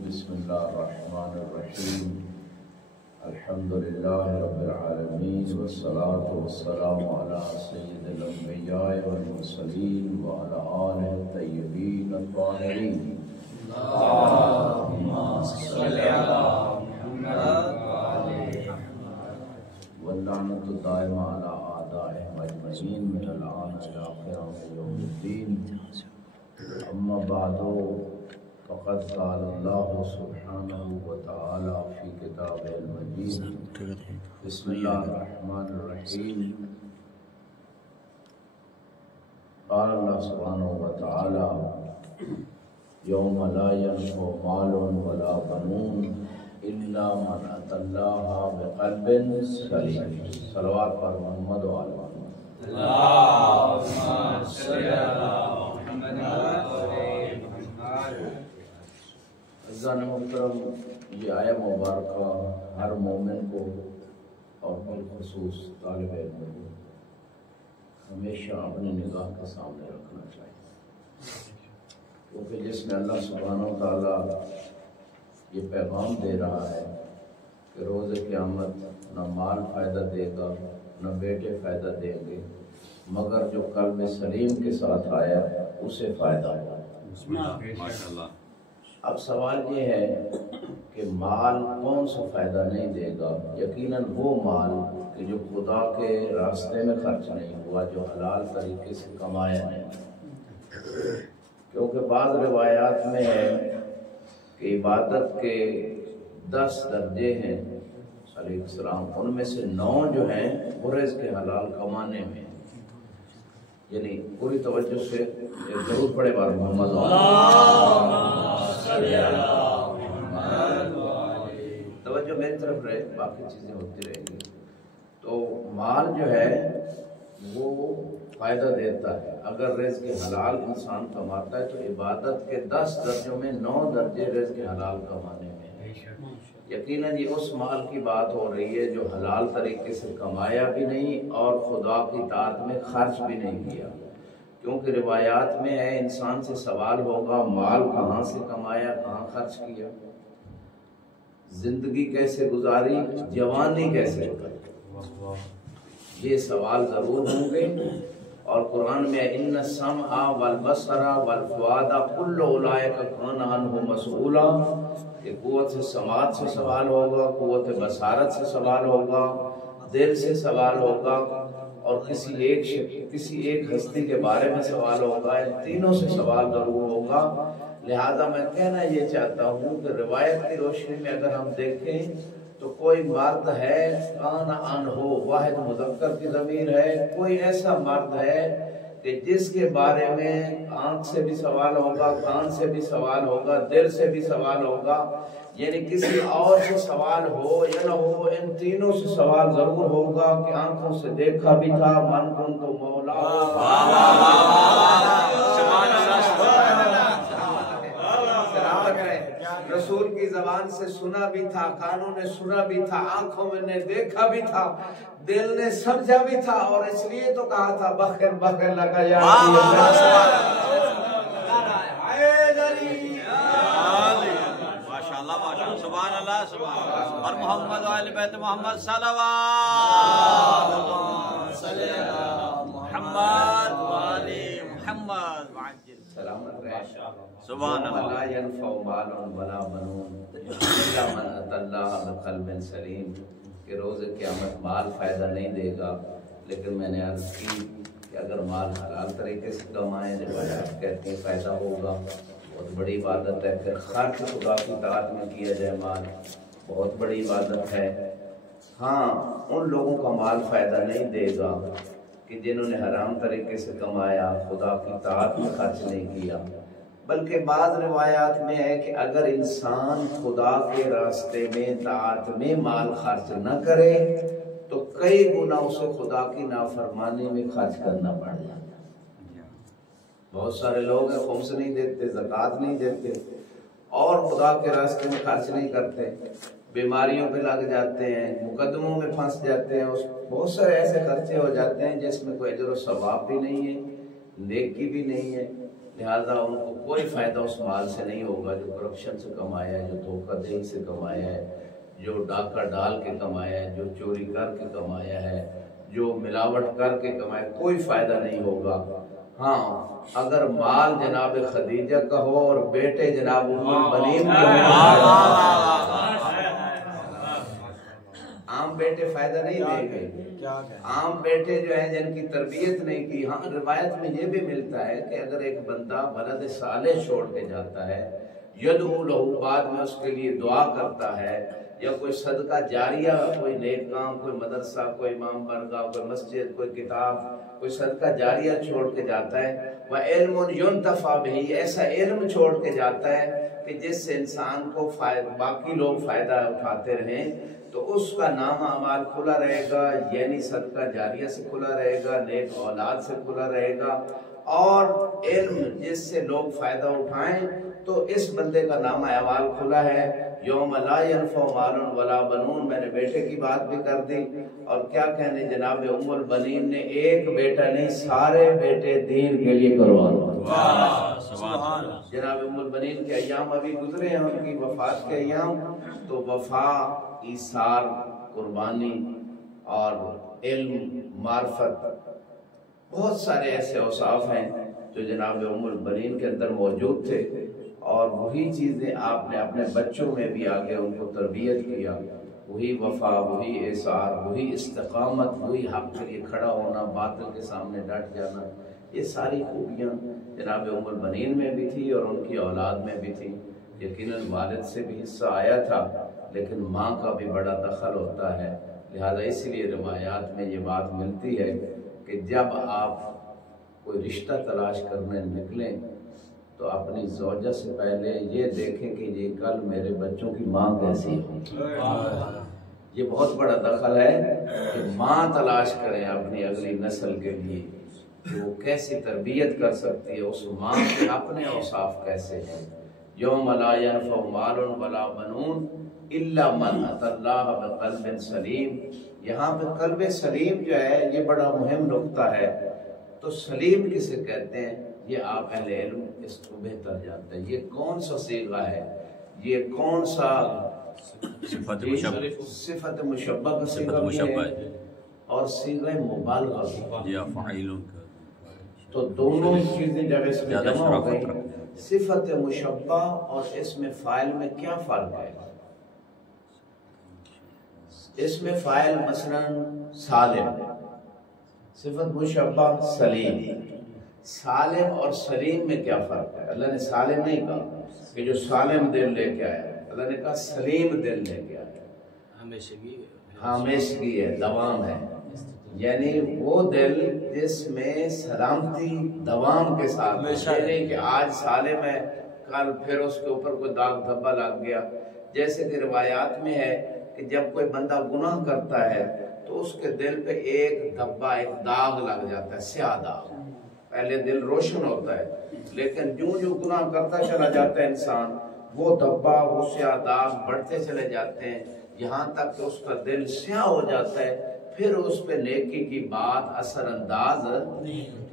بسم اللہ الرحمن الرحیم الحمد للہ رب العالمین والصلاة والسلام علی سید الانبیاء والمرسلین وعلی آلہ الطیبین الطاہرین اللہم صلی علی محمد واللعنۃ الدائمہ علی اعدائہم اجمعین من الآن الی قیام یوم الدین اما بعد فقد قال اللہ سبحانہ وتعالی فی کتاب المجید بسم اللہ الرحمن الرحیم قال اللہ سبحانہ وتعالی یوم لا ینفع مال ولا بنون الا من اتى اللہ بقلب سلیم صلوات پر محمد و آل محمد اللہم صلی علی محمد عزیزان محترم، یہ آیہ مبارکہ ہر مومن کو اور بالخصوص طالب علم کو ہمیشہ اپنی نگاہ کے سامنے رکھنا چاہیے، کیونکہ جس میں اللہ سبحانہ و تعالیٰ یہ پیغام دے رہا ہے کہ روز قیامت نہ مال فائدہ دے گا نہ بیٹے فائدہ دیں گے، مگر جو قلب سلیم کے ساتھ آیا اسے فائدہ ہوگا۔ اب سوال یہ ہے کہ مال کون سا فائدہ نہیں دے گا؟ یقیناً وہ مال کہ جو خدا کے راستے میں خرچ نہیں ہوا، جو حلال طریقے سے کمایا نہیں، کیونکہ بعض روایات میں ہے کہ عبادت کے 10 درجے ہیں علیہ السلام، ان میں سے 9 جو ہیں وہ رزق کے حلال کمانے میں، یعنی پوری توجہ سے ضرور پڑے بار محمد توجہ میری طرف رہے، باقی چیزیں ہوتی رہیں گی۔ تو مال جو ہے وہ فائدہ دیتا ہے، اگر رزق حلال انسان کماتا ہے تو عبادت کے 10 درجوں میں 9 درجے رزق حلال کمانے میں ہیں۔ یقیناً یہ اس مال کی بات ہو رہی ہے جو حلال طریقے سے کمایا بھی نہیں اور خدا کی اطاعت میں خرچ بھی نہیں کیا، کیونکہ روایات میں ہے انسان سے سوال ہوگا مال کہاں سے کمایا، کہاں خرچ کیا، زندگی کیسے گزاری، جوانی کیسے گزاری، یہ سوال ضرور ہوں گے۔ اور قرآن میں ان السمع والبصر والفؤاد کل اولئک کان عنہ مسئولا، کہ قوت سے سماعت سے سوال ہوگا، قوت بصارت سے سوال ہوگا، دل سے سوال ہوگا، اور کسی ایک ہستی کے بارے میں سوال ہوگا، ان تینوں سے سوال ضرور ہوگا۔ لہذا میں کہنا یہ چاہتا ہوں کہ روایت کی روشنی میں اگر ہم دیکھیں تو کوئی مرد ہے کان عنہ، واحد مذکر کی ضمیر ہے، کوئی ایسا مرد ہے کہ جس کے بارے میں آنکھ سے بھی سوال ہوگا، کان سے بھی سوال ہوگا، دل سے بھی سوال ہوگا، یعنی کسی اور سے سوال ہو یا نہ ہو، ان تینوں سے سوال ضرور ہوگا کہ آنکھوں سے دیکھا بھی تھا من کنت مولا، رسول کی زبان سے سنا بھی تھا، کانوں نے سنا بھی تھا، آنکھوں میں نے دیکھا بھی تھا، دل نے سمجھا بھی تھا، اور اس لیے تو کہا تھا بخیر بخیر لگا یا سبحان اللہ سبحان اللہ اور محمد و آل بیت محمد صلوات محمد و آل محمد سلامت رہے۔ سبحان اللہ۔ لا ينفع مال ولا بنون الا من اتى الله بقلب سلیم، کہ روز قیامت مال فائدہ نہیں دے گا، لیکن میں نے عرض کی کہ اگر مال حلال طریقے سے کمائیں روایات کہتے ہیں فائدہ ہوگا، بہت بڑی عبادت ہے، پھر خرچ خدا کی اطاعت میں کیا جائے مال بہت بڑی عبادت ہے۔ ہاں ان لوگوں کا مال فائدہ نہیں دے گا کہ جنہوں نے حرام طریقے سے کمایا، خدا کی اطاعت میں خرچ نہیں کیا، بلکہ بعض روایات میں ہے کہ اگر انسان خدا کے راستے میں اطاعت میں مال خرچ نہ کرے تو کئی گنا اسے خدا کی نافرمانی میں خرچ کرنا پڑ جاتا ہے۔ بہت سارے لوگ ہیں خمس نہیں دیتے، زکوٰۃ نہیں دیتے، اور خدا کے راستے میں خرچ نہیں کرتے، بیماریوں پہ لگ جاتے ہیں، مقدموں میں پھنس جاتے ہیں، بہت سارے ایسے خرچے ہو جاتے ہیں جس میں کوئی اجر و ثواب بھی نہیں ہے، نیکی بھی نہیں ہے۔ لہذا ان کو کوئی فائدہ اس مال سے نہیں ہوگا جو کرپشن سے کمایا ہے، جو دھوکہ دہی سے کمایا ہے، جو ڈاکہ ڈال کے کمایا ہے، جو چوری کر کے کمایا ہے، جو ملاوٹ کر کے کمایا، کوئی فائدہ نہیں ہوگا۔ ہاں اگر مال جناب خدیجہ کا ہو اور بیٹے جناب ام البنین کے ہو، عام بیٹے فائدہ نہیں دیں گے۔ عام بیٹے جو ہیں جن کی تربیت نہیں کی، ہاں روایت میں یہ بھی ملتا ہے کہ اگر ایک بندہ ولد صالح چھوڑ کے جاتا ہے، یدعو لہو، بعد میں اس کے لیے دعا کرتا ہے، یا کوئی صدقہ جاریہ، کوئی نیک کام، کوئی مدرسہ، کوئی امام برگاہ، کوئی مسجد، کوئی کتاب، کوئی صدقہ جاریہ چھوڑ کے جاتا ہے، وَعِلْمٌ يُنْتَفَعُ بِهِ، ایسا علم چھوڑ کے جاتا ہے کہ جس سے انسان کو باقی لوگ فائدہ اٹھاتے رہیں، تو اس کا نام اعمال کھلا رہے گا، یعنی صدقہ جاریہ سے کھلا رہے گا، نیک اولاد سے کھلا رہے گا، اور علم جس سے لوگ فائدہ اٹھائیں تو اس بندے کا نام اعمال کھلا ہے۔ یوم لا ینفع مال ولا بنون، میں نے بیٹے کی بات بھی کر دی، اور کیا کہنے جناب ام البنین نے ایک بیٹا نہیں سارے بیٹے دین کے لیے قربان ہوئے۔ جناب ام البنین کے ایام ابھی گزرے ہیں، ان کی وفات کے ایام، تو وفا، ایثار، قربانی اور علم، معرفت، بہت سارے ایسے اوصاف ہیں جو جناب ام البنین کے اندر موجود تھے، اور وہی چیزیں آپ نے اپنے بچوں میں بھی آگے ان کو تربیت کیا، وہی وفا، وہی ایثار، وہی استقامت، وہی حق کے لیے کھڑا ہونا، باطل کے سامنے ڈٹ جانا، یہ ساری خوبیاں جناب ام البنین میں بھی تھی اور ان کی اولاد میں بھی تھی۔ یقیناً والد سے بھی حصہ آیا تھا، لیکن ماں کا بھی بڑا دخل ہوتا ہے، لہذا اس لیے روایات میں یہ بات ملتی ہے کہ جب آپ کوئی رشتہ تلاش کرنے نکلیں تو اپنی زوجہ سے پہلے یہ دیکھیں کہ یہ کل میرے بچوں کی ماں کیسی ہے۔ یہ بہت بڑا دخل ہے کہ ماں تلاش کریں اپنی اگلی نسل کے لیے کہ وہ کیسی تربیت کر سکتی ہے، اس ماں کے اپنے اوصاف کیسے ہیں۔ یوم لا ینفع مال ولا بنون الا من اتى اللہ بقلب سلیم، یہاں پہ قلب سلیم جو ہے یہ بڑا مہم نقطہ ہے۔ تو سلیم کسے کہتے ہیں یہ آپ اہل علم اس کو بہتر جانتے ہیں۔ یہ کون سا صیغہ ہے، یہ کون سا صفت مشبہ کا صیغہ بھی ہے اور صیغہ مبالغہ بھی، تو دونوں چیزیں جب اس میں جمع ہو گئی، صفت مشبہ اور اس میں فاعل میں کیا فرق ہے؟ اس میں فاعل مثلا سالم، صفت مشبہ سلیم۔ سالم اور سلیم میں کیا فرق ہے؟ اللہ نے سالم نہیں کہا کہ جو سالم دل لے کے آیا، اللہ نے کہا سلیم دل لے کے آیا، ہمیشگی ہے، دوام ہے، یعنی وہ دل جس میں سلامتی دوام کے ساتھ، نہیں کہ آج سالم ہے کل پھر اس کے اوپر کوئی داغ دھبا لگ گیا۔ جیسے کہ روایات میں ہے کہ جب کوئی بندہ گناہ کرتا ہے تو اس کے دل پہ ایک دھبا، ایک داغ لگ جاتا ہے، سیاہ داغ۔ پہلے دل روشن ہوتا ہے، لیکن جو گناہ کرتا چلا جاتا ہے انسان، وہ دھبا، وہ سیاہ داغ بڑھتے چلے جاتے ہیں، یہاں تک کہ اس کا دل سیاہ ہو جاتا ہے، پھر اس پہ نیکی کی بات اثر انداز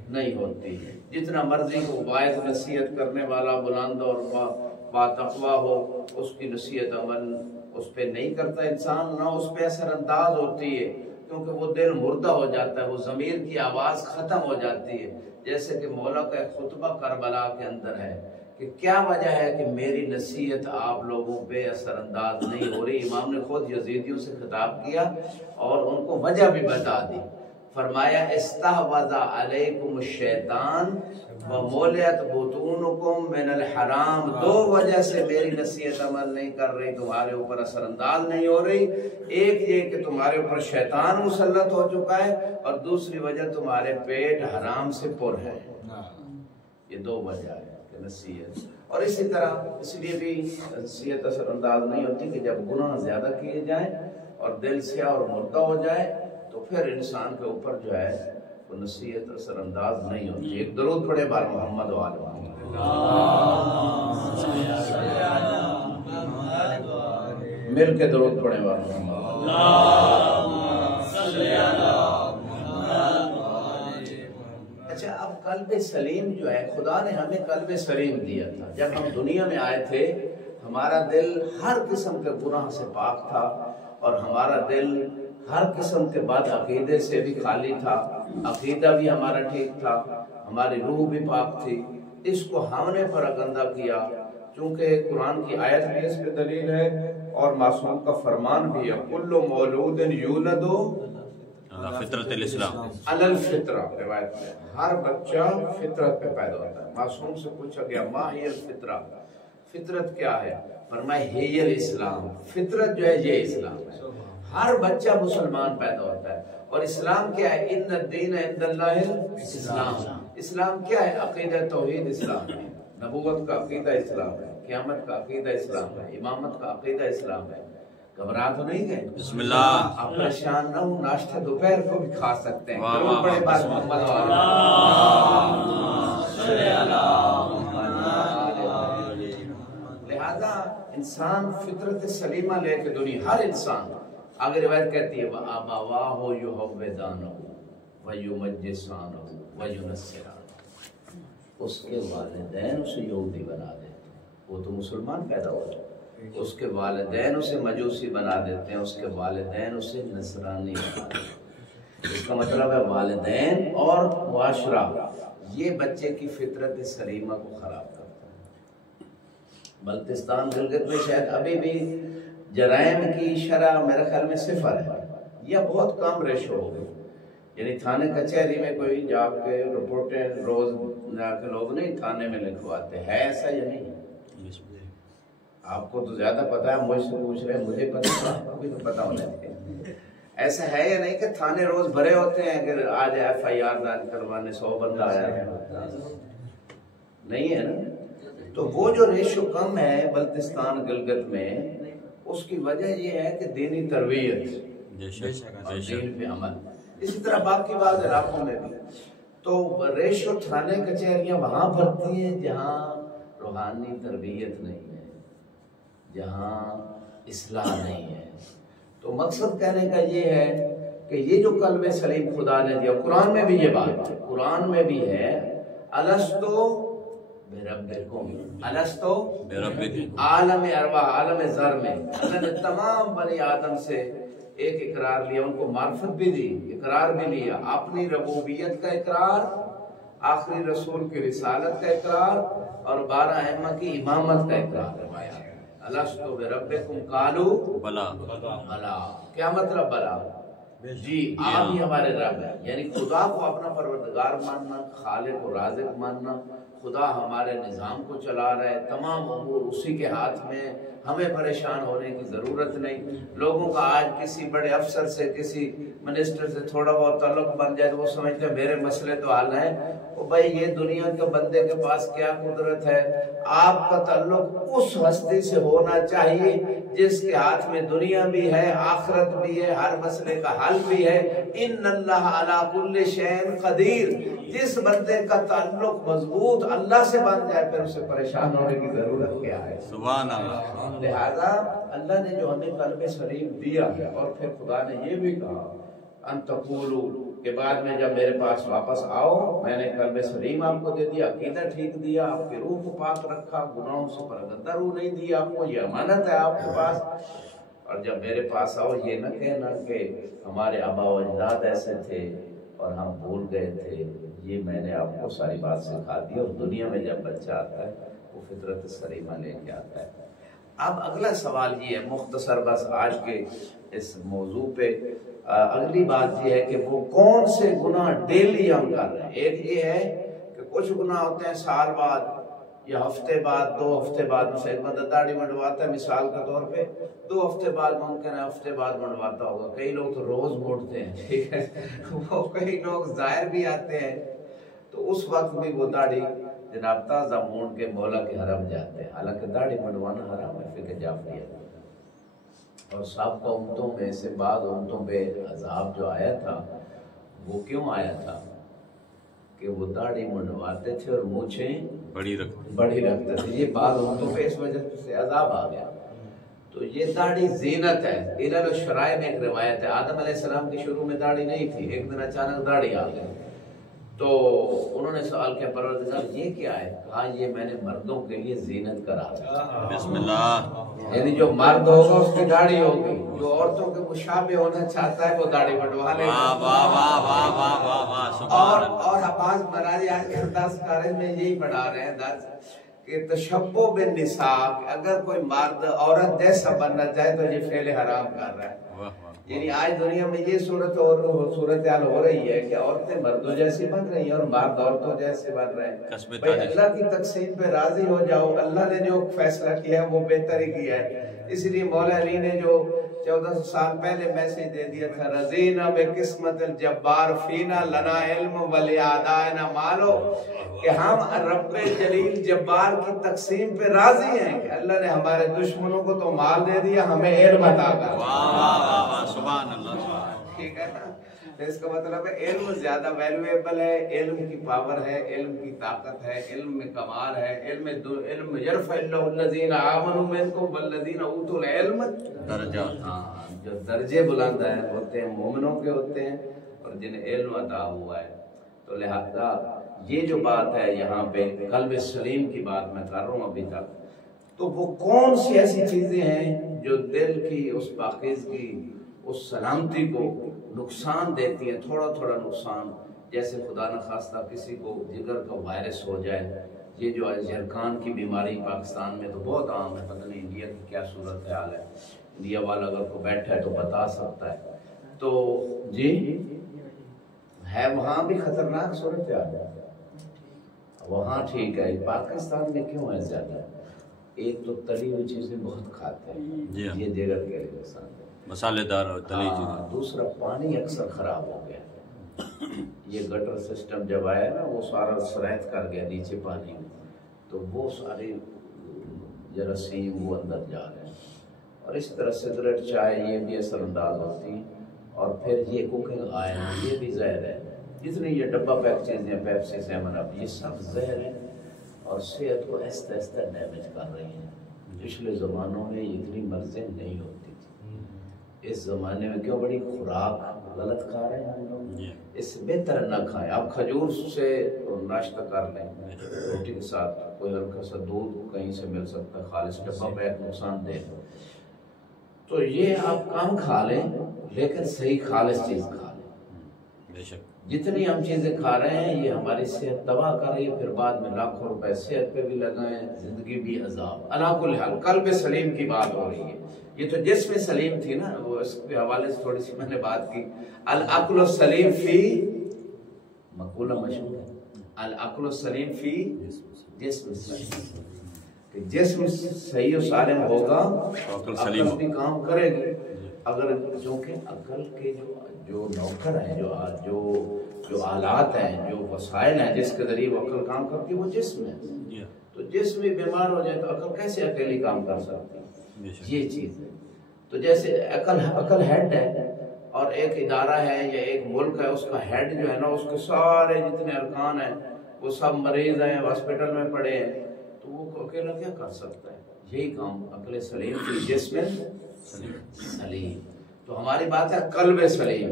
نہیں ہوتی۔ جتنا مرضی ہو واعظ نصیحت کرنے والا بلند اور باتقوا ہو، اس کی نصیحت عمل اس پہ نہیں کرتا انسان، نہ اس پہ اثر انداز ہوتی ہے، کیونکہ وہ دل مردہ ہو جاتا ہے، وہ ضمیر کی آواز ختم ہو جاتی ہے۔ جیسے کہ مولا کا ایک خطبہ کربلا کے اندر ہے کہ کیا وجہ ہے کہ میری نصیحت آپ لوگوں پہ اثر انداز نہیں ہو رہی۔ امام نے خود یزیدیوں سے خطاب کیا اور ان کو وجہ بھی بتا دی، فرمایا استحوذ علیکم الشیطان وملئت بطونکم من الحرام، دو وجہ سے میری نصیحت عمل نہیں کر رہی، تمہارے اوپر اثر انداز نہیں ہو رہی۔ ایک یہ کہ تمہارے اوپر شیطان مسلط ہو چکا ہے، اور دوسری وجہ تمہارے پیٹ حرام سے پر ہے۔ یہ دو وجہ ہے کہ نصیحت، اور اسی طرح اس لیے بھی نصیحت اثر انداز نہیں ہوتی کہ جب گناہ زیادہ کیے جائیں اور دل سیاہ اور مردہ ہو جائے تو پھر انسان کے اوپر جو ہے وہ نصیحت اثر انداز نہیں ہوتی۔ ایک درود پڑھے بار محمد و آل محمد۔ مل کے درود پڑھے بار محمد۔ اچھا اب کل قلب سلیم جو ہے، خدا نے ہمیں قلب سلیم دیا تھا. جب ہم دنیا میں آئے تھے ہمارا دل ہر قسم کے گناہ سے پاک تھا، اور ہمارا دل ہر قسم کے بد عقیدے سے بھی خالی تھا. عقیدہ بھی ہمارا ٹھیک تھا، ہماری روح بھی پاک تھی. اس کو ہم نے پراگندہ کیا، چونکہ قرآن کی آیت بھی اس پہ دلیل ہے اور معصوم کا فرمان بھی ہے، کل مولود یولد فطرت الاسلام علی الفطرہ. روایت میں ہر بچہ فطرت پہ پیدا ہوتا ہے. معصوم سے پوچھا گیا ما ہی الفطرہ، فطرت کیا ہے؟ فرمائے ہی الاسلام، فطرت جو ہے یہ اسلام ہے. ہر بچہ مسلمان پیدا ہوتا ہے. اور اسلام کیا ہے؟ ان الدین عند اللہ الاسلام. اسلام کیا ہے؟ عقیدہ توحید اسلام ہے، نبوت کا عقیدہ اسلام ہے، قیامت کا عقیدہ اسلام ہے، امامت کا عقیدہ اسلام ہے. گھبرا تو نہیں گئے؟ بسم اللہ. آپ پریشان نہ ہوں، ناشتہ دوپہر کو بھی کھا سکتے ہیں. ضرور بڑے بات محمد لہذا انسان فطرت سلیمہ لے کے دنیا، ہر انسان. آگے روایت کہتی ہے وَأَبَوَاهُ يُهَوِّدَانَهُ وَيُمَجِّسَانَهُ وَيُنَصِّرَانَهُ. اس کے والدین اسے یہودی بنا دیتے ہیں، وہ تو مسلمان پیدا ہوتا ہے. اس کے والدین اسے مجوسی بنا دیتے ہیں، اس کے والدین اسے نصرانی بنا دیتے ہیں. اس کا مطلب ہے والدین اور معاشرہ یہ بچے کی فطرت سلیمہ کو خراب کرتا ہے. بلتستان گلگت میں شاید ابھی بھی جرائم کی شرح میرے خیال میں 0 ہے یا بہت کم ریشو ہو گئی. یعنی تھانے کچہری میں کوئی جا کے رپورٹیں روز جا کے لوگ نہیں تھانے میں لکھواتے ہیں، ایسا یا نہیں؟ آپ کو تو زیادہ پتا ہے، مجھ سے پوچھ رہے ہیں، مجھے پتا ہے، آپ کو بھی تو پتا ہونا چاہیے. ایسا ہے یا نہیں کہ تھانے روز بھرے ہوتے ہیں کہ آج FIR درج کروانے 100 بندہ آیا ہے؟ نہیں ہے نا. تو وہ جو ریشو کم ہے بلتستان گلگت میں، اس کی وجہ یہ ہے کہ دینی تربیت اور دین پہ عمل. اسی طرح باقی بعض علاقوں میں بھی تو ریشو تھانے کچہریاں وہاں بھرتی ہیں جہاں روحانی تربیت نہیں ہے، جہاں اصلاح نہیں ہے. تو مقصد کہنے کا یہ ہے کہ یہ جو قلب سلیم خدا نے دیا، قرآن میں بھی یہ بات ہے، قرآن میں بھی ہے الستو بربکم، الستو بربکم. عالم ارواح، عالم ذر میں اللہ نے تمام بنی آدم سے ایک اقرار لیا، ان کو معرفت بھی دی، اقرار بھی لیا، اپنی ربوبیت کا اقرار، آخری رسول کی رسالت کا اقرار اور 12 ائمہ کی امامت کا اقرار کروایا. الستو بربکم قالوا بلا. بلا کیا مطلب؟ بلا جی آپ ہی ہمارے رب ہیں. یعنی خدا کو اپنا پروردگار ماننا، خالق و رازق ماننا، خدا ہمارے نظام کو چلا رہا ہے، تمام امور اسی کے ہاتھ میں، ہمیں پریشان ہونے کی ضرورت نہیں. لوگوں کا آج کسی بڑے افسر سے، کسی منسٹر سے تھوڑا بہت تعلق بن جائے تو وہ سمجھتے ہیں میرے مسئلے تو حل ہیں. بھائی یہ دنیا کے بندے کے پاس کیا قدرت ہے؟ آپ کا تعلق اس ہستی سے ہونا چاہیے جس کے ہاتھ میں دنیا بھی ہے، آخرت بھی ہے، ہر مسئلے کا حل بھی ہے. ان اللہ علی کل شیء قدیر. جس بندے کا تعلق مضبوط اللہ سے بن جائے پھر اسے پریشان ہونے کی ضرورت کیا ہے؟ سبحان اللہ. لہذا اللہ نے جو ہمیں قلب سلیم دیا ہے، اور پھر خدا نے یہ بھی کہا ان تقولوا کے بعد میں جب میرے پاس واپس آؤ، میں نے قلب سلیم آپ کو دے دیا، عقیدہ ٹھیک دیا، آپ کی روح کو پاک رکھا، گناہوں سے پرگندہ روح نہیں دی آپ کو، یہ امانت ہے آپ کے پاس. اور جب میرے پاس آؤ یہ نہ کہنا کہ ہمارے آبا و اجداد ایسے تھے اور ہم بھول گئے تھے. یہ میں نے آپ کو ساری بات سکھا دی. اور دنیا میں جب بچہ آتا ہے وہ فطرت سلیمہ لے کے آتا ہے. اب اگلا سوال یہ ہے، مختصر بس آج کے اس موضوع پہ اگلی بات یہ ہے کہ وہ کون سے گناہ ڈیلی ہم کر رہے ہیں. ایک یہ ہے کہ کچھ گناہ ہوتے ہیں سال بعد یا ہفتے بعد، 2 ہفتے بعد. مثلا ایک بندہ داڑھی منڈواتا ہے مثال کے طور پہ، 2 ہفتے بعد ممکن ہے ہفتے بعد منڈواتا ہوگا. کئی لوگ تو روز موڑتے ہیں، ٹھیک ہے. وہ کئی لوگ ظاہر بھی آتے ہیں تو اس وقت بھی وہ داڑھی جناب تازہ مونڈ کے مولا کے حرم جاتے ہیں. حالانکہ داڑھی منڈوانا حرام ہے فقہ جعفریہ. اور سابقہ امتوں میں سے بعض امتوں پہ عذاب جو آیا تھا وہ کیوں آیا تھا کہ وہ داڑھی منڈواتے تھے اور مونچھیں بڑی رکھتے تھے. یہ بعض امتوں پہ اس وجہ سے عذاب آ گیا. تو یہ داڑھی زینت ہے. علل الشرائع میں ایک روایت ہے آدم علیہ السلام کی شروع میں داڑھی نہیں تھی، ایک دن اچانک داڑھی آ گئی. تو انہوں نے سوال کیا پروردگار یہ کیا ہے؟ کہا یہ میں نے مردوں کے لیے زینت کرا ہے۔ بسم اللہ۔ یعنی جو مرد ہوگا اس کی داڑھی ہوگی، جو عورتوں کے مشابہ ہونا چاہتا ہے وہ داڑھی بڑھوا لے گا۔ اور عباس مراجی آج کے درس کارج میں یہی پڑھا رہے ہیں درس کہ تشبہ بالنساء، اگر کوئی مرد عورت جیسا بننا چاہے تو یہ فعل حرام کر رہا ہے۔ یعنی آج دنیا میں یہ صورتحال ہو رہی ہے کہ عورتیں مردوں جیسی بن رہی ہیں اور مرد عورتوں جیسے بن رہے ہیں۔ بھائی اللہ کی تقسیم پہ راضی ہو جاؤ، اللہ نے جو فیصلہ کیا ہے وہ بہتر ہی کیا ہے۔ اس لیے مولا علی نے جو 1400 سال پہلے میسج دے دیا تھا، رضینا بقسمت الجبار فینا لنا علم ولی آدائنا مالو، کہ ہم رب جلیل جبار کی تقسیم پہ راضی ہیں کہ اللہ نے ہمارے دشمنوں کو تو مال دے دیا، ہمیں علم عطا کر دیا۔ سبحان اللہ۔ ٹھیک ہے نا؟ اس کا مطلب ہے علم زیادہ ویلیویبل ہے، علم کی پاور ہے، علم کی طاقت ہے، علم میں کمال ہے۔ علم یرفع اللہ الذین آمنوا منکم والذین اوتوا العلم درجات۔ جو درجے بلند ہیں ہوتے ہیں مومنوں کے ہوتے ہیں اور جنہیں علم عطا ہوا ہے۔ تو لہذا یہ جو بات ہے یہاں پہ قلب سلیم کی بات میں کر رہا ہوں ابھی تک، تو وہ کون سی ایسی چیزیں ہیں جو دل کی اس پاکیزگی، اس سلامتی کو نقصان دیتی ہیں، تھوڑا تھوڑا نقصان، جیسے خدا نخواستہ کسی کو جگر کا وائرس ہو جائے۔ یہ جو جھرکان کی بیماری پاکستان میں تو بہت عام ہے، پتہ نہیں انڈیا کی کیا صورتحال ہے، انڈیا والا اگر کو بیٹھا ہے تو بتا سکتا ہے۔ تو جی ہے وہاں بھی خطرناک صورتحال ہے، وہاں ٹھیک ہے، پاکستان میں کیوں ہے زیادہ؟ ایک تو تلی ہوئی چیزیں بہت کھاتے ہیں، یہ جگر کے لیے نقصان ہے، مسالے دار اور تلی چیزیں۔ دوسرا پانی اکثر خراب ہو گیا، یہ گٹر سسٹم جب آیا نا وہ سارا سرایت کر گیا نیچے پانی میں، تو وہ سارے جراثیم وہ اندر جا رہے ہیں، اور اس طرح سگریٹ چائے یہ بھی اثر انداز ہوتی ہیں، اور پھر یہ کوکنگ آئل یہ بھی زہر ہے، جتنی یہ ڈبہ پیک چیزیں پیپسی سیون اپ یہ سب زہر ہیں اور صحت کو آہستہ آہستہ ڈیمیج کر رہی ہیں۔ پچھلے زمانوں میں اتنی مرضیں نہیں ہوتی تھی، اس زمانے میں کیوں بڑی خوراک غلط کھا رہے ہیں ہم لوگ، اس سے بہتر نہ کھائیں۔ آپ کھجور سے ناشتہ کر لیں روٹی کے ساتھ، کوئی ہلکا سا دودھ کہیں سے مل سکتا ہے خالص، ڈبہ پیک نقصان دہ، تو یہ آپ کم کھا لیں لیکن صحیح خالص چیز کھا لیں۔ بے شک جتنی ہم چیزیں کھا رہے ہیں یہ ہماری صحت تباہ کر رہی ہے، پھر بعد میں لاکھوں روپے صحت پہ بھی لگائیں، زندگی بھی عذاب۔ علا کل حال قلب سلیم کی بات ہو رہی ہے، یہ تو جسم سلیم تھی نا، وہ اس کے حوالے سے تھوڑی سی میں نے بات کی۔ العقل السلیم فی مقولہ مشہور ہے، العقل السلیم فی جسم سلیم، کہ جسم صحیح و سالم ہوگا عقل بھی کام کرے گی۔ اگر چونکہ عقل کے جو نوکر ہیں، جو آلات ہیں، جو وسائل ہیں جس کے ذریعے وہ عقل کام کرتی ہے وہ جسم ہے، تو جسم بھی بیمار ہو جائے تو عقل کیسے اکیلی کام کر سکتی ہے؟ یہ چیز ہے۔ تو جیسے عقل ہیڈ ہے اور ایک ادارہ ہے یا ایک ملک ہے، اس کا ہیڈ جو ہے نا، اس کے سارے جتنے ارکان ہیں وہ سب مریض ہیں، ہاسپٹل میں پڑے ہیں، تو وہ اکیلا کیا کر سکتا ہے؟ یہی کام عقل سلیم کی جسم سلیم۔ تو ہماری بات ہے قلب سلیم۔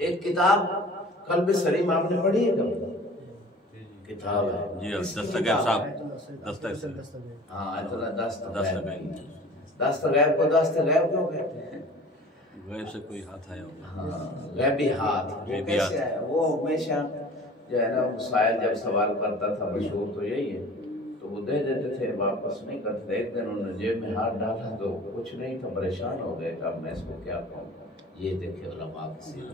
ایک کتاب قلب سلیم آپ نے پڑھی ہے کبھی؟ کتاب ہے جی دستگیر صاحب، ہاں اتنا دستغیب کو دستغیب کیوں کہتے ہیں؟ غیب سے کوئی ہاتھ آیا ہوگا، غیبی ہاتھ کیسے آیا؟ وہ ہمیشہ جو ہے نا سائل جب سوال کرتا تھا مشہور تو یہی ہے، تو وہ دے دیتے تھے، واپس نہیں کرتے تھے۔ ایک دن انہوں نے جیب میں ہاتھ ڈالا تو کچھ نہیں تھا، پریشان ہو گئے کہ اب میں اس کو کیا کہوں۔ یہ دیکھیں علماء کی سیرت،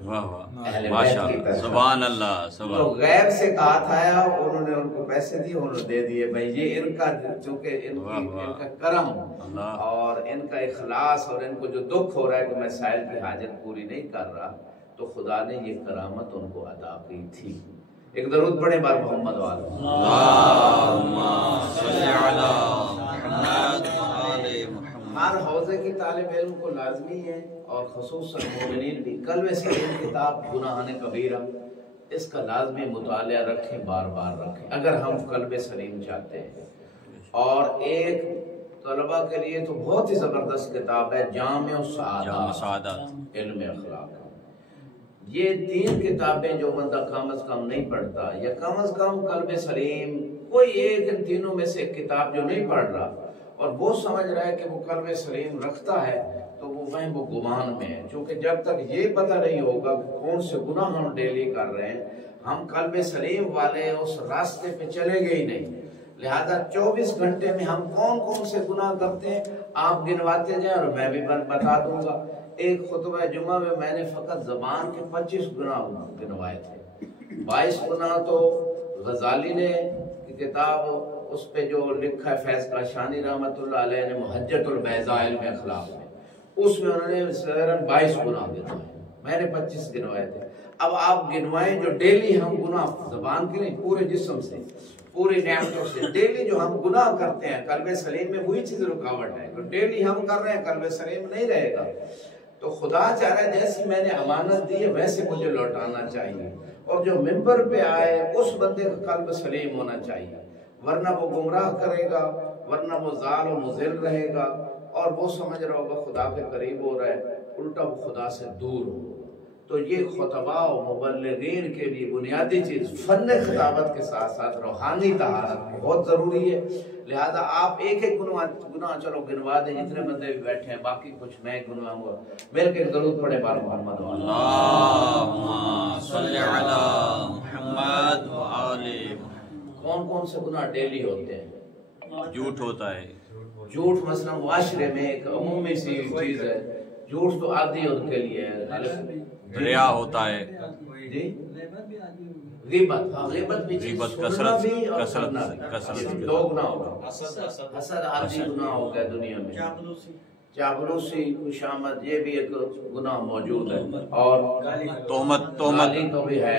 سبحان اللہ۔ تو غیب سے ہاتھ آیا، انہوں نے ان کو پیسے دیے، انہوں نے دے دیے۔ بھائی یہ ان کا چونکہ ان کا کرم اور ان کا اخلاص اور ان کو جو دکھ ہو رہا ہے کہ میں سائل کی حاجت پوری نہیں کر رہا، تو خدا نے یہ کرامت ان کو عطا کی تھی۔ ایک درود پڑھیں بار محمد والے، اللہم صلی علی محمد آل محمد۔ ہر حوزے کی طالب علم کو لازمی ہے اور خصوصاً مومنین بھی قلب سلیم کتاب گناہان کبیرہ اس کا لازمی مطالعہ رکھیں، بار بار رکھیں اگر ہم قلب سلیم چاہتے ہیں۔ اور ایک طلبہ کے لیے تو بہت ہی زبردست کتاب ہے جامع السعادات، علم اخلاق۔ یہ 3 کتابیں جو بندہ کم از کم نہیں پڑھتا، یا کم از کم قلب سلیم، کوئی ایک ان تینوں میں سے ایک کتاب جو نہیں پڑھ رہا اور وہ سمجھ رہا ہے کہ وہ قلب سلیم رکھتا ہے، تو وہ وہم و گمان میں ہے. چونکہ جب تک یہ پتہ نہیں ہوگا کہ کون سے گناہ ہم ڈیلی کر رہے ہیں، ہم قلب سلیم والے اس راستے پہ چلے گئے ہی نہیں. لہذا 24 گھنٹے میں ہم کون کون سے گناہ کرتے ہیں آپ گنواتے جائیں اور میں بھی بتا دوں گا. ایک خطبہ جمعہ میں میں نے فقط زبان کے 25 گناہ گنوائے تھے. 22 گناہ تو غزالی نے کتاب اس پہ جو لکھا ہے فیض کاشانی رحمۃ اللہ علیہ نے محجت البیضاء علم اخلاق میں، اس میں انہوں نے سرن 22 گناہ گنوائے، میں نے 25 گنوائے تھے. اب آپ گنوائیں جو ڈیلی ہم گناہ زبان کے نہیں پورے جسم سے پوری نعمتوں سے ڈیلی جو ہم گناہ کرتے ہیں، قلب سلیم میں وہی چیز رکاوٹ ہے. تو ڈیلی ہم کر رہے ہیں، قلب سلیم نہیں رہے گا. تو خدا چاہ رہا ہے جیسی میں نے امانت دی ہے ویسے مجھے لوٹانا چاہیے، اور جو ممبر پہ آئے اس بندے کا قلب سلیم ہونا چاہیے، ورنہ وہ گمراہ کرے گا، ورنہ وہ ضال و مضل رہے گا، اور وہ سمجھ رہا ہوگا خدا کے قریب ہو رہا ہے، الٹا وہ خدا سے دور ہو. تو یہ خطباء و مبلغین کے لیے بنیادی چیز فن خطابت کے ساتھ ساتھ روحانی طہارت بہت ضروری ہے. لہذا آپ ایک ایک گناہ چلو گنوا دیں، جتنے بندے بھی بیٹھے ہیں، باقی کچھ میں گنواؤں گا. مل کے درود پڑھے بار محمد اللہم صلی علی محمد و آل. کون کون سے گناہ ڈیلی ہوتے ہیں؟ جھوٹ ہوتا ہے، جھوٹ مثلا معاشرے میں ایک عمومی سی چیز ہے، جھوٹ تو عادی ان کے لیے ہے. ریا ہوتا ہے، جی غیبت، ہاں غیبت بھی غیبت سننا بھی اور کثرت کرنا بھی. کثرت دو گناہ ہوگا. حسد عادی گناہ ہو گیا دنیا میں. چاپلوسی، خوشامد، یہ بھی ایک گناہ موجود ہے. اور تہمت گالی تو بھی ہے.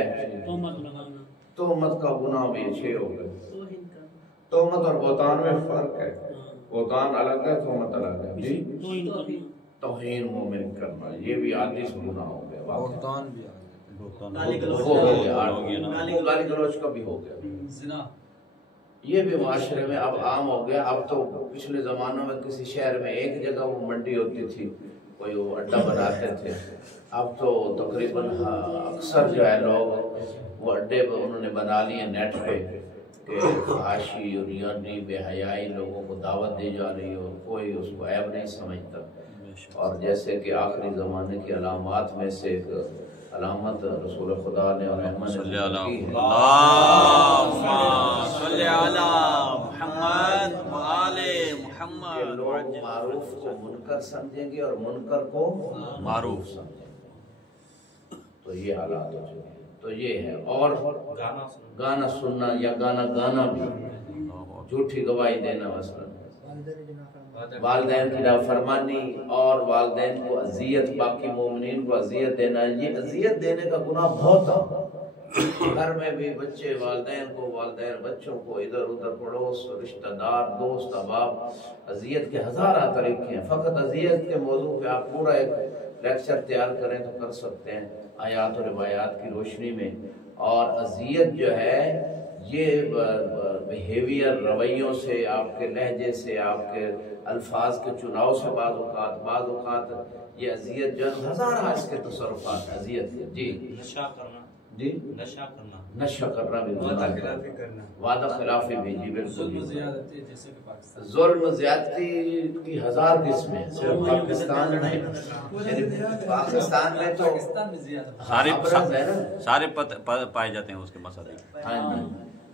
تہمت کا گناہ بھی 6 ہو گئے. تہمت اور بہتان میں فرق ہے، بہتان الگ ہے، تہمت الگ ہے. جی توہین مومن کرنا یہ بھی عادی سے گناہ ہو گیا. بہتان بھی گالی گلوچ کا بھی ہو گیا. یہ بھی معاشرے میں اب عام ہو گیا. اب تو پچھلے زمانوں میں کسی شہر میں ایک جگہ وہ منڈی ہوتی تھی، کوئی وہ اڈا بناتے تھے. اب تو تقریباً اکثر جو ہے لوگ وہ اڈے انہوں نے بنا لیے نیٹ پہ کہ فحاشی اور یعنی بے حیائی لوگوں کو دعوت دی جا رہی ہو، کوئی اس کو عیب نہیں سمجھتا. اور جیسے کہ آخری زمانے کی علامات میں سے ایک علامت رسول خدا نے اور احمد صلی نے اللہ کی ہے، صلی علی محمد و آل کہ محمد. لوگ معروف کو منکر سمجھیں گے اور منکر کو معروف سمجھیں گے. تو یہ حالات ہو چکے ہیں. تو یہ ہے. اور گانا سننا یا گانا بھی، جھوٹی گواہی دینا، مثلا والدین کی نافرمانی اور والدین کو اذیت، باقی مومنین کو اذیت دینا. یہ اذیت دینے کا گناہ بہت ہے. گھر میں بھی بچے والدین کو، والدین بچوں کو، ادھر ادھر پڑوس، رشتہ دار، دوست احباب، اذیت کے ہزارہ طریقے ہیں. فقط اذیت کے موضوع پہ آپ پورا ایک لیکچر تیار کریں تو کر سکتے ہیں آیات اور روایات کی روشنی میں. اور اذیت جو ہے یہ بیہیویئر، رویوں سے، آپ کے لہجے سے، آپ کے الفاظ کے چناؤ سے، بعض اوقات یہ اذیت جو ہے ہزارہ اس کے تصرفات اذیت کے. جی نشہ کرنا، جی نشہ کرنا بھی، وعدہ خلافی بھی. جی بالکل. ظلم زیادتی کی 1000 قسمیں، صرف پاکستان نہیں، یعنی پاکستان میں تو سارے پائے جاتے ہیں اس کے مسائل. ہاں جی،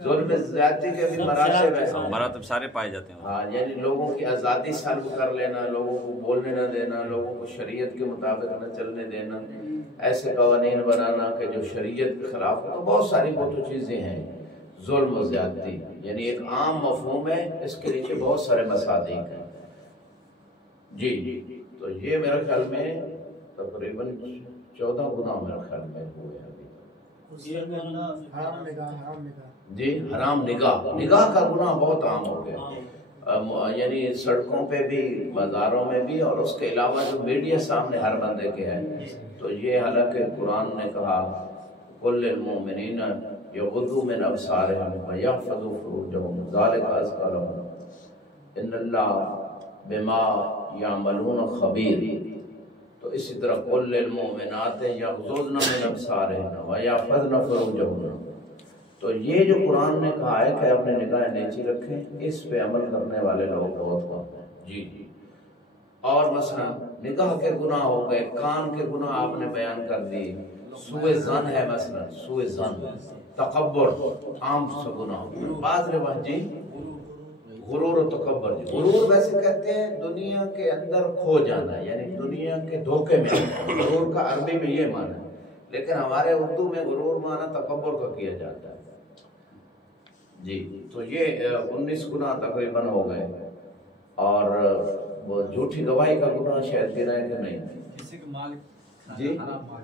ظلم زیادتی کے بھی مراتب ہیں، مراتب سارے پائے جاتے ہیں. ہاں، یعنی لوگوں کی آزادی سلب کر لینا، لوگوں کو بولنے نہ دینا، لوگوں کو شریعت کے مطابق نہ چلنے دینا، ایسے قوانین بنانا کہ جو شریعت کے خلاف ہو. تو بہت ساری وہ تو چیزیں ہیں. ظلم و زیادتی یعنی ایک عام مفہوم ہے، اس کے نیچے بہت سارے مصادیق ہیں. جی تو یہ میرے خیال میں تقریباً 14 گناہ میرے خیال میں ہوئے ہیں. جی حرام نگاہ کا گناہ بہت عام ہو گیا، یعنی سڑکوں پہ بھی، بازاروں میں بھی، اور اس کے علاوہ جو میڈیا سامنے ہر بندے کے ہے. تو یہ حالانکہ قرآن نے کہا قل للمؤمنین یغضوا من ابصارہم ویحفظوا فروجہم ذلک ازکی لہم ان اللہ بما یعملون خبیر. تو اسی طرح قل للمؤمنات یغضضن من ابصارهن ویحفظن فروجهن، تو یہ جو قرآن نے کہا ہے کہ اپنے نگاہیں نیچی رکھیں، اس پہ عمل کرنے والے لوگ بہت کم ہیں جی۔ اور مثلا نگاہ کے گناہ ہو گئے، کان کے گناہ آپ نے بیان کر دی، سوء ظن ہے، مثلا سوء ظن، تکبر عام سے گناہ، بعض روایت جی غرور و تکبر جی۔ غرور ویسے کہتے ہیں دنیا کے اندر کھو جانا، یعنی دنیا کے دھوکے میں آنا۔ غرور کا عربی میں یہ معنی ہے، لیکن ہمارے اردو میں غرور معنی تکبر کا کیا جاتا ہے جی۔ تو یہ 19 گناہ تقریباً ہو گئے، اور وہ جھوٹی گواہی کا گناہ شاید گنا ہے کہ نہیں، کسی کا مال جی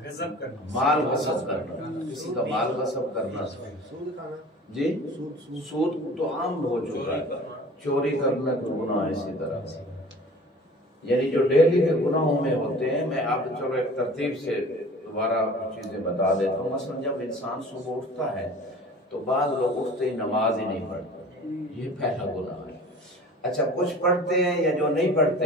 غصب کرنا، مال غصب کرنا، کسی کا مال غصب کرنا جی، سود تو عام ہو چکا ہے، چوری کرنا کا گناہ اسی طرح سے، یعنی جو ڈیلی کے گناہوں میں ہوتے ہیں۔ میں اب چلو ایک ترتیب سے دوبارہ چیزیں بتا دیتا ہوں۔ مثلا جب انسان صبح اٹھتا ہے تو بعض لوگ اٹھتے ہی نماز ہی نہیں پڑھتے، یہ پہلا گناہ ہے۔ اچھا کچھ پڑھتے ہیں یا جو نہیں پڑھتے،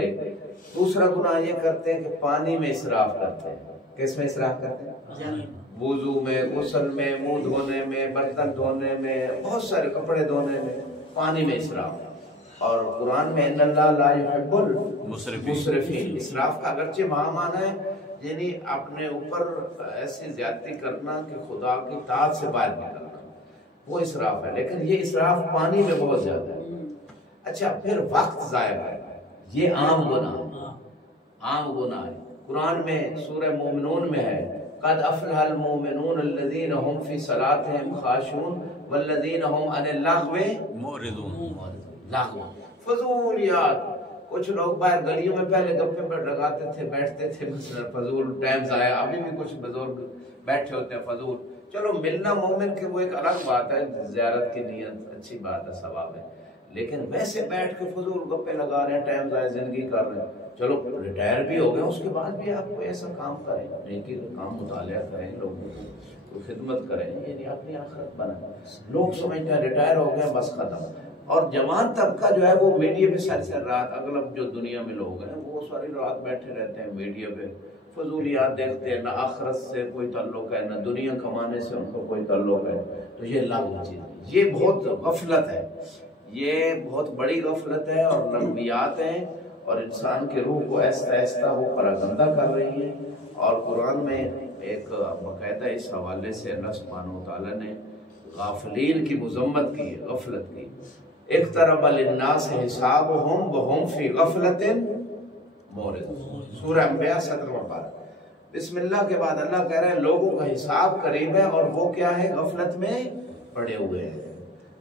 دوسرا گناہ یہ کرتے ہیں کہ پانی میں اسراف کرتے ہیں۔ کس میں اسراف کرتے ہیں؟ وضو میں، غسل میں، منہ دھونے میں، برتن دھونے میں، بہت سارے کپڑے دھونے میں پانی میں اسراف۔ اور قرآن میں ان اللہ لا يحب المسرفین، اسراف کا اگرچہ وہاں معنی ہے یعنی اپنے اوپر ایسی زیادتی کرنا کہ خدا کی طاعت سے باہر نکلنا، وہ اسراف ہے، لیکن یہ اسراف پانی میں بہت زیادہ ہے۔ اچھا پھر وقت ضائع ہے، یہ عام گناہ ہے، عام گناہ ہے۔ قرآن میں سورہ مومنون میں ہے قد افلح المؤمنون الذین هم فی صلاتهم خاشعون والذین هم عن اللغو معرضون، لغو فضولیات۔ کچھ لوگ باہر گلیوں میں پہلے گپے پر لگاتے تھے، بیٹھتے تھے، مثلا فضول ٹائم ضائع، ابھی بھی کچھ بزرگ بیٹھے ہوتے ہیں فضول۔ چلو ملنا مومن کے وہ ایک الگ بات ہے، زیارت کی نیت اچھی بات ہے، ثواب ہے، لیکن ویسے بیٹھ کے فضول گپے لگا رہے ہیں، ٹائم ضائع زندگی کر رہے ہیں۔ چلو ریٹائر بھی ہو گئے، اس کے بعد بھی آپ کوئی ایسا کام کریں، نیکی کا کام، مطالعہ کریں، لوگوں کو خدمت کریں، یعنی اپنی آخرت بنائیں۔ لوگ سمجھتے ہیں ریٹائر ہو گئے بس ختم۔ اور جوان طبقہ جو ہے وہ میڈیا پہ ساری رات، اغلب جو دنیا میں لوگ ہیں وہ ساری رات بیٹھے رہتے ہیں میڈیا پہ، فضولیات دیکھتے ہیں، نہ آخرت سے کوئی تعلق ہے، نہ دنیا کمانے سے ان کو کوئی تعلق ہے۔ تو یہ لغو چیز، یہ بہت غفلت ہے، یہ بہت بڑی غفلت ہے، اور لغویات ہیں، اور انسان کے روح کو آہستہ آہستہ وہ پراگندہ کر رہی ہیں۔ اور قرآن میں ایک باقاعدہ اس حوالے سے اللہ سبحانہ وتعالیٰ نے غافلین کی مذمت کی ہے، غفلت کی۔ اقترب للناس حسابهم وهم فی غفلۃ معرضون، سورہ انبیاء 17واں پارہ۔ بسم اللہ کے بعد اللہ کہہ رہے ہیں لوگوں کا حساب قریب ہے، اور وہ کیا ہے؟ غفلت میں پڑے ہوئے ہیں۔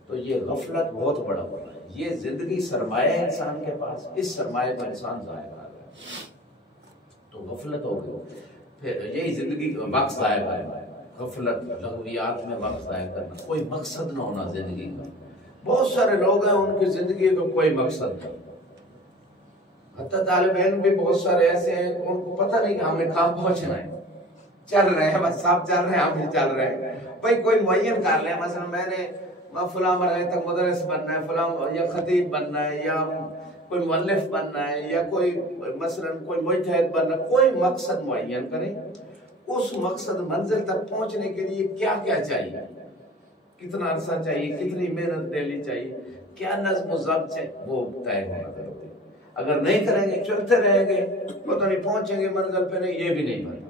تو یہ غفلت بہت بڑا ہے، یہ زندگی سرمایہ ہے انسان کے پاس، اس سرمایہ کو انسان ضائع کر رہا ہے، تو غفلت ہو گئی۔ پھر یہی زندگی کا وقت ضائع کرنا ہے، غفلت، لغویات میں وقت ضائع کرنا، کوئی مقصد نہ ہونا زندگی کا۔ بہت سارے لوگ ہیں ان کی زندگی کا کوئی مقصد نہیں، حتیٰ طالب علم بھی بہت سارے ایسے ہیں ان کو پتہ نہیں کہ ہمیں کہاں پہنچنا ہے، چل رہے ہیں بس، سب چل رہے ہیں، ہم بھی چل رہے ہیں۔ بھائی کوئی معین کر لیں، مثلا میں نے فلاں مرحلے تک مدرس بننا ہے، فلاں یا خطیب بننا ہے، یا کوئی مؤلف بننا ہے، یا کوئی مثلا کوئی مجتہد بننا، کوئی مقصد معین کریں، اس مقصد منزل تک پہنچنے کے لیے کیا کیا چاہیے، کتنا عرصہ چاہیے، کتنی محنت دینی چاہیے، کیا نظم و ضبط چاہیے، وہ طے ہونا ضروری ہے۔ اگر نہیں کریں گے، چلتے رہیں گے، پتہ نہیں پہنچیں گے منزل پہ، نہیں، یہ بھی نہیں پتا۔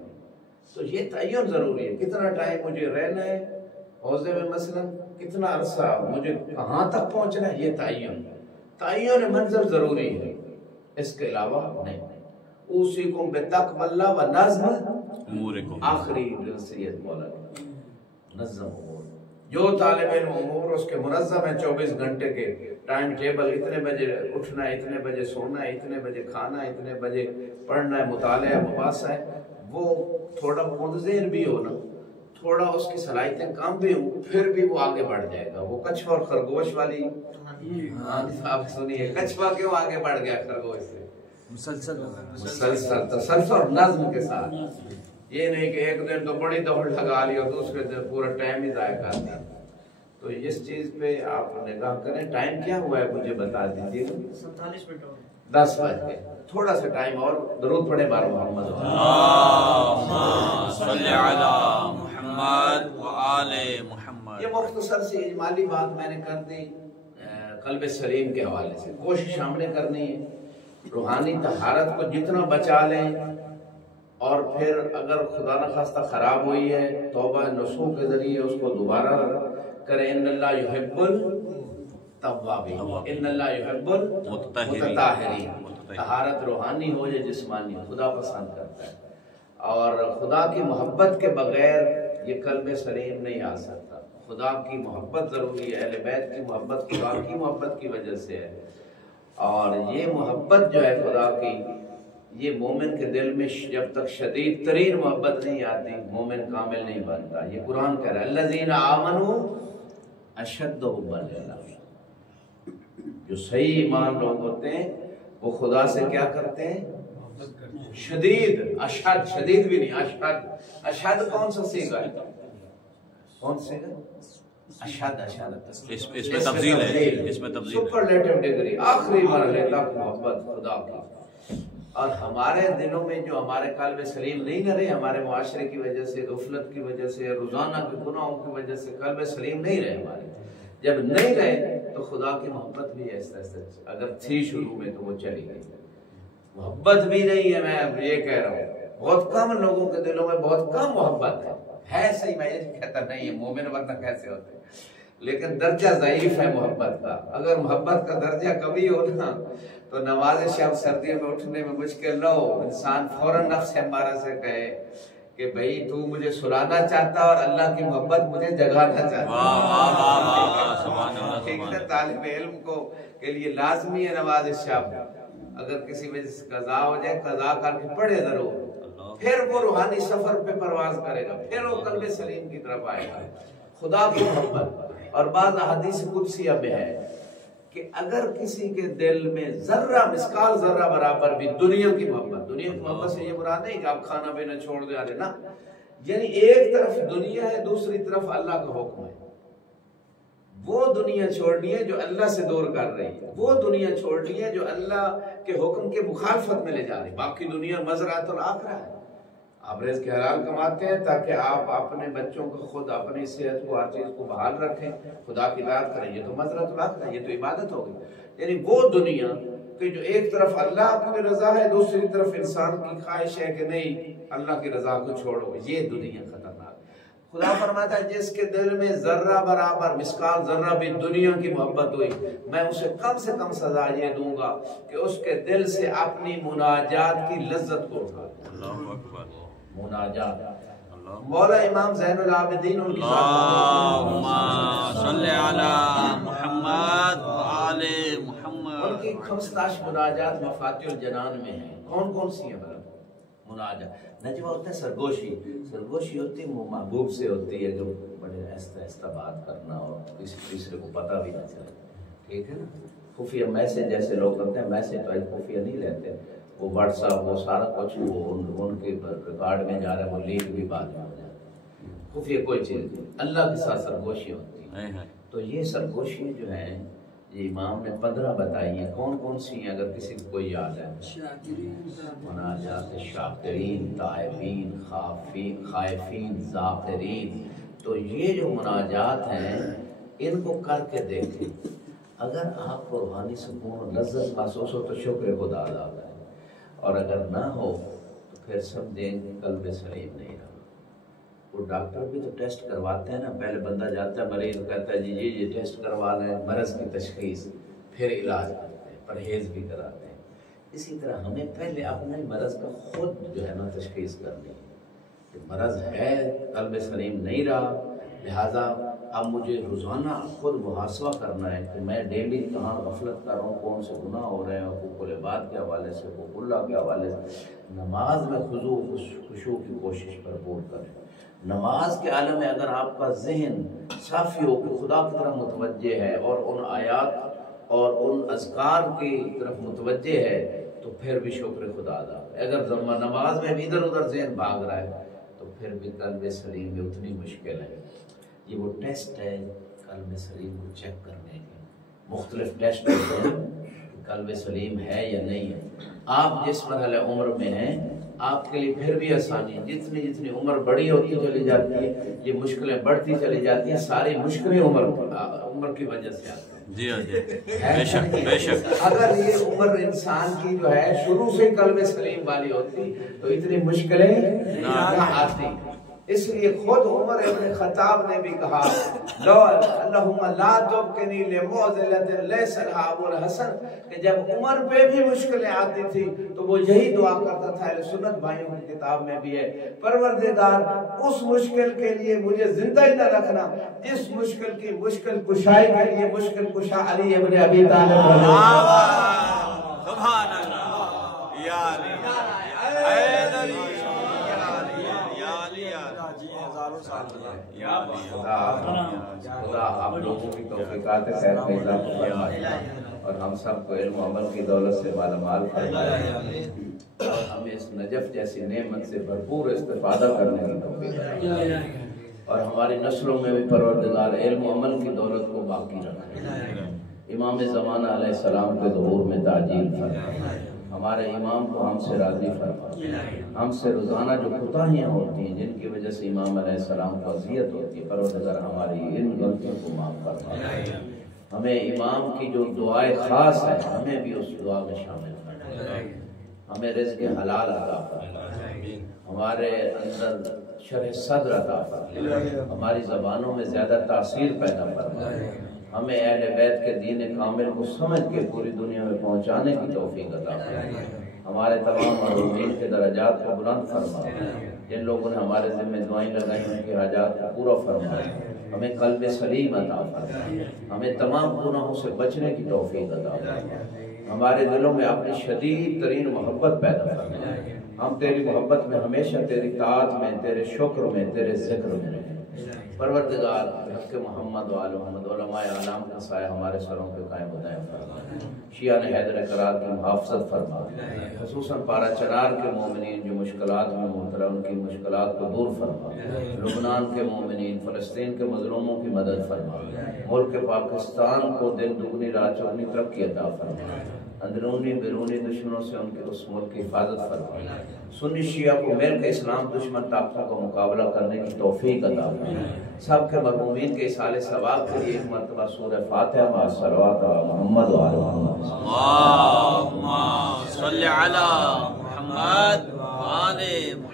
تو یہ تعین ضروری ہے، کتنا ٹائم مجھے رہنا ہے حوضے میں، مثلا کتنا عرصہ مجھے کہاں تک پہنچنا ہے، یہ تعین منزل ضروری ہے، اس کے علاوہ نہیں۔ اوصیکم بتقوی اللہ و نظم امورکم، آخری نصیحت مولا نظم امور، جو طالب علم امور اس کے منظم ہیں، 24 گھنٹے کے ٹائم ٹیبل، اتنے بجے اٹھنا ہے، اتنے بجے سونا ہے، اتنے بجے کھانا ہے، اتنے بجے پڑھنا ہے، مطالعہ مباحثہ ہے، وہ تھوڑا منتظر بھی ہونا، تھوڑا اس کی صلاحیتیں کم بھی ہوں، پھر بھی وہ آگے بڑھ جائے گا۔ وہ کچھوا اور خرگوش والی آپ سنیے، کچھوا کیوں آگے بڑھ گیا خرگوش سے؟ تسلسل اور نظم کے ساتھ، یہ نہیں کہ ایک دن تو بڑی دوڑ لگا لی اور دوسرے دن پورا ٹائم ہی ضائع کر دیا۔ تو اس چیز پہ آپ نگاہ کریں۔ ٹائم کیا ہوا ہے مجھے بتا دیجیے۔ 47 منٹ ہو گئے۔ 10 بج گئے، تھوڑا سا ٹائم اور درود پڑھے بار محمد اللہم صلی علی محمد و آل محمد۔ یہ مختصر سی اجمالی بات میں نے کر دی قلب سلیم کے حوالے سے۔ کوشش ہم نے کرنی ہے روحانی طہارت کو جتنا بچا لیں، اور پھر اگر خدا نخواستہ خراب ہوئی ہے توبہ نصوح کے ذریعے اس کو دوبارہ کریں۔ ان اللہ یحب التوابین ان اللہ یحب المتطہرین۔ طہارت روحانی ہو یا جسمانی، خدا پسند کرتا ہے، اور خدا کی محبت کے بغیر یہ قلب سلیم نہیں آ سکتا۔ خدا کی محبت ضروری ہے، اہل بیت کی محبت خدا کی محبت کی وجہ سے ہے، اور یہ محبت جو ہے خدا کی، یہ مومن کے دل میں جب تک شدید ترین محبت نہیں آتی مومن کامل نہیں بنتا۔ یہ قرآن کہہ رہا ہے الذین آمنوا اشد حبا للہ، جو صحیح ایمان لوگ ہوتے ہیں وہ خدا سے کیا کرتے ہیں؟ شدید، اشد، شدید بھی نہیں، اشد۔ اشد کون سا صیغہ ہے؟ کون سا صیغہ؟ اشد، اشد اس میں تفضیل ہے، اس میں تفضیل ہے، سپرلیٹو ڈگری، آخری مرحلے تک محبت خدا کی۔ اور ہمارے دلوں میں جو ہمارے قلب سلیم نہیں نہ رہے، ہمارے معاشرے کی وجہ سے، غفلت کی وجہ سے، روزانہ کے گناہوں کی وجہ سے قلب سلیم نہیں رہے ہمارے، جب نہیں رہے تو خدا کی محبت بھی ایسا اگر تھی شروع میں تو وہ چلی گئی۔ محبت بھی نہیں ہے، میں یہ کہہ رہا ہوں بہت کم لوگوں کے دلوں میں بہت کم محبت ہے صحیح، میں یہ کہتا نہیں ہے مومن ورنہ کیسے ہوتے، لیکن درجہ ضعیف ہے محبت کا۔ اگر محبت کا درجہ کمی ہو نا تو نماز شب سردیوں میں اٹھنے میں مشکل نہ ہو، انسان فوراً نفس ہمارا سے کہے کہ بھئی تو مجھے سلانا چاہتا اور اللہ کی محبت مجھے جگانا چاہتا۔ طالب علم کو کے لیے لازمی ہے نماز شب، اگر کسی وجہ سے قضا ہو جائے قضا کر کے پڑھے ضرور، پھر وہ روحانی سفر پہ پرواز کرے گا، پھر وہ قلب سلیم کی طرف آئے گا۔ خدا کی محبت، اور بعض احادیث قدسیہ میں ہے کہ اگر کسی کے دل میں ذرہ مثقال ذرہ برابر بھی دنیا کی محبت، دنیا کی محبت سے یہ مراد نہیں کہ آپ کھانا پینا چھوڑ دے نا، یعنی ایک طرف دنیا ہے دوسری طرف اللہ کا حکم ہے، وہ دنیا چھوڑنی ہے جو اللہ سے دور کر رہی ہے، وہ دنیا چھوڑنی ہے جو اللہ کے حکم کے مخالفت میں لے جا رہی ہے۔ باقی دنیا مزرعۃ الآخرہ ہے، آپ رزق حلال کماتے ہیں تاکہ آپ اپنے بچوں کو، خود اپنی صحت کو، ہر چیز کو بحال رکھیں، خدا کی اطاعت کریں، یہ تو مزرعۃ الآخرہ ہے، یہ تو عبادت ہوگی۔ یعنی وہ دنیا کہ جو ایک طرف اللہ کی رضا ہے دوسری طرف انسان کی خواہش ہے کہ نہیں اللہ کی رضا کو چھوڑو، یہ دنیا خطرناک۔ خدا فرماتا ہے جس کے دل میں ذرہ برابر مثقال ذرہ بھی دنیا کی محبت ہوئی، میں اسے کم سے کم سزا یہ دوں گا کہ اس کے دل سے اپنی مناجات کی لذت کو اٹھا دے۔ اللہ اکبر، مناجات۔ مولا امام زین العابدین ان کی اللہم صلی علی محمد و آل محمد، ان کی 15 مناجات مفاتیح الجنان میں ہیں۔ کون کون سی ہیں مطلب مناجات؟ نجوہ ہوتا ہے سرگوشی، سرگوشی ہوتی ہے محبوب سے ہوتی ہے جو بڑے ایستا ایستا بات کرنا اور کسی تیسرے کو پتہ بھی نہ چلے، ٹھیک ہے نا۔ خفیہ میسج جیسے لوگ کرتے ہیں، میسج تو خفیہ نہیں لیتے، وہ واٹس ایپ وہ سارا کچھ وہ ان کے ریکارڈ میں جا رہا ہے، وہ لیک بھی بعد میں ہو جاتا ہے، خفیہ کوئی چیز نہیں، اللہ کے ساتھ سرگوشی ہوتی ہے۔ تو یہ سرگوشی جو ہیں یہ امام نے 15 بتائی ہیں، کون کون سی ہیں اگر کسی کو کوئی یاد ہے؟ مناجات شاکرین، تائبین، خائفین، ذاکرین۔ تو یہ جو مناجات ہیں ان کو کر کے دیکھیں، اگر آپ کو روحانی سکون اور لذت محسوس ہو تو شکر خدا ادا کریں، اور اگر نہ ہو تو پھر سمجھیں قلب سلیم نہیں رہا۔ وہ ڈاکٹر بھی تو ٹیسٹ کرواتے ہیں نا، پہلے بندہ جاتا ہے مریض کہتا ہے جی یہ ٹیسٹ کروا لیں، مرض کی تشخیص، پھر علاج کرتے ہیں، پرہیز بھی کراتے ہیں۔ اسی طرح ہمیں پہلے اپنے مرض کا خود جو ہے نا تشخیص کرنی ہے کہ مرض ہے، قلب سلیم نہیں رہا، لہذا اب مجھے روزانہ خود محاسبہ کرنا ہے کہ میں ڈیلی کہاں غفلت کر رہا ہوں، کون سے گناہ ہو رہے ہیں، حقوق العباد کے حوالے سے، حقوق اللہ کے حوالے سے۔ نماز میں خضوع خشوع کی کوشش بھرپور کریں۔ نماز کے عالم میں اگر آپ کا ذہن صافی ہو کہ خدا کی طرف متوجہ ہے اور ان آیات اور ان اذکار کی طرف متوجہ ہے تو پھر بھی شکر خدا ادا۔ اگر نماز میں بھی ادھر ادھر ذہن بھاگ رہا ہے تو پھر بھی قلب سلیم میں اتنی مشکل ہے۔ یہ وہ ٹیسٹ ہے قلب سلیم کو چیک کرنے کے، مختلف ٹیسٹ ہوتے ہیں، قلب سلیم ہے یا نہیں ہے. آپ جس مرحلے عمر میں ہیں آپ کے لیے پھر بھی آسانی. جتنی جتنی عمر بڑی ہوتی چلی جاتی ہے یہ مشکلیں بڑھتی چلی جاتی ہیں. ساری مشکلیں عمر کی وجہ سے آتی ہیں. جی جی بے شک بے شک. اگر یہ عمر انسان کی جو ہے شروع سے قلب سلیم والی ہوتی تو اتنی مشکلیں نہ آتی. اس لیے خود عمر ابن خطاب نے بھی کہا لو اللہم لا تبقنی لمعضلۃ لیس لها ابو الحسن کہ جب عمر پہ بھی مشکلیں آتی تھی تو وہ یہی دعا کرتا تھا. اہل سنت بھائیوں کی کتاب میں بھی ہے پروردگار اس مشکل کے لیے مجھے زندہ ہی نہ رکھنا جس مشکل کی مشکل کشائی کے لیے مشکل کشا علی ابن ابی طالب سبحان اللہ یا علی اے علی خدا آپ لوگوں کی توفیقات خیر کا اضافہ فرمائے اور ہم سب کو علم و عمل کی دولت سے مالا مال فرمائے اور ہمیں اس نجف جیسی نعمت سے بھرپور استفادہ کرنے کی توفیق فرمائے اور ہماری نسلوں میں بھی پروردگار علم و عمل کی دولت کو باقی رکھے. امام زمانہ علیہ السلام کے ظہور میں تعجیل فرمائے. ہمارے امام کو ہم سے راضی فرمائے. ہم سے روزانہ جو کوتاہیاں ہوتی ہیں جن کی وجہ سے امام علیہ السلام کو اذیت ہوتی ہے پروردگار ہماری ان غلطیوں کو معاف فرمائے. ہمیں امام کی جو دعائیں خاص ہے ہمیں بھی اس دعا میں شامل فرمائے. ہمیں رزق حلال عطا فرمائے. ہمارے اندر شرح صدر عطا فرمائے. ہماری زبانوں میں زیادہ تاثیر پیدا فرمائے. ہمیں اہل بیت کے دین کامل کو سمجھ کے پوری دنیا میں پہنچانے کی توفیق عطا فرمائے. ہمارے تمام مرحومین کے درجات کو بلند فرمائے. جن لوگوں نے ہمارے ذمہ دعائیں لگائی ان کے حاجات کو پورا فرمائے. ہمیں قلب سلیم عطا فرمائے. ہمیں تمام گناہوں سے بچنے کی توفیق عطا فرمائے. ہمارے دلوں میں اپنی شدید ترین محبت پیدا فرمائے. ہم تیری محبت میں ہمیشہ تیری طاعت میں تیرے شکر میں تیرے ذکر میں رہیں. پروردگار حق محمد و آل محمد علماء اعلام کا سایہ ہمارے سروں پہ قائم و دائم فرما. شیعہ حیدر کرار کی محافظت فرما. خصوصاً پارا چنار کے مومنین جو مشکلات میں مبتلا ان کی مشکلات کو دور فرما. لبنان کے مومنین فلسطین کے مظلوموں کی مدد فرما. ملک پاکستان کو دن دگنی رات چوگنی ترقی عطا فرما. اندرونی بیرونی دشمنوں سے ان کے اس ملک کی حفاظت فرما. سنی شیعہ کو مل کے اسلام دشمن طاقتوں کا مقابلہ کرنے کی توفیق عطا فرما. سب کے مرحومین کے اصالِ ثواب کے لیے ایک مرتبہ سورہ فاتحہ مع الصلوات علی محمد و آل محمد. اللہم صلی علی محمد و آل محمد.